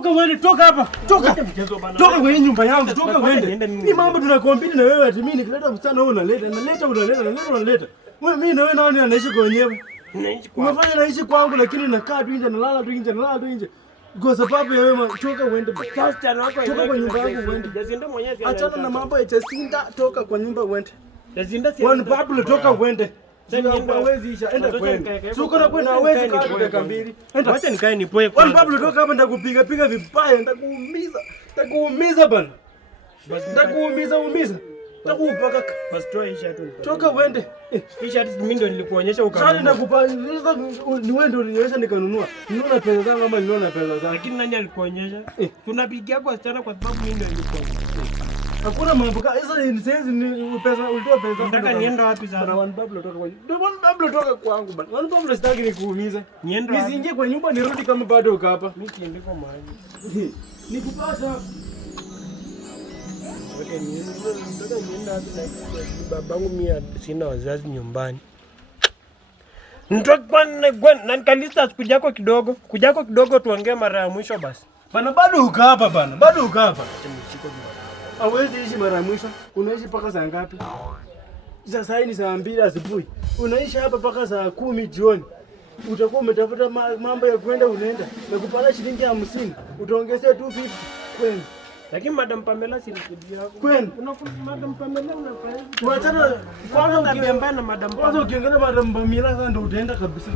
Toka uende, toka hapa. Toka. Toka kwa nyumba yangu, toka uende. Ni mambo tunakompiti na wewe ati mimi nikileta msichana wewe unaleta. Mimi na wewe nani anaishi kwa wenyewe? Umefanya naishi kwangu lakini nakaa tu nje, nalala tu nje. Kwa sababu ya wewe toka uende. Toka kwa nyumba yangu uende. Achana na mambo ya Jacinta, toka kwa nyumba uende. Jacinta si one Pablo, toka uende. Hawezi isha, enda kwenda. Suko na kwenda hawezi kaa dakika mbili. Acha nikae nipoe kwa. One Pablo, toka hapa nitakupiga vibaya, nitakuumiza bana. Nitakuumiza. Takupaka basi toa isha tu. Toka uende. Isha mimi ndio nilikuonyesha ukanunua. Sasa nakupa ni wewe ndio ulinionyesha nikanunua. Niliona pesa zangu ama niliona pesa zangu. Lakini nani alikuonyesha? Tunapigia kwa wasichana kwa sababu mimi ndio nilikuonyesha. Hakuna mambo hizo ni pesa ulitoa pesa. Nataka nienda wapi sasa? One Pablo toka kwangu. One Pablo toka kwangu bana. One Pablo sitaki nikuumiza. Niende wapi? Nisiingie kwa nyumba nirudi kama bado uko hapa. Mimi siende kwa mahali. Nikupata. Nataka nienda wapi na babangu mimi sina wazazi nyumbani. Nitoka na nikalista kujako kidogo tuongee mara ya mwisho basi. Bana bado uko hapa bana. Hawezi ishi mara ya mwisho. Unaishi paka saa ngapi? Sasa hii ni saa 2 asubuhi. Unaishi hapa paka saa 10 jioni. Utakuwa umetafuta mambo ya kwenda unaenda. Nakupana shilingi 50. Utaongezea 250 kwenda. Lakini Madam Pamela si nikujia yako. Kwenda. Madam Pamela unafanya. Tuachana kwanza ukiambia na Madam Pamela. Kwanza ukiongea na Madam Pamela sasa ndio utaenda kabisa.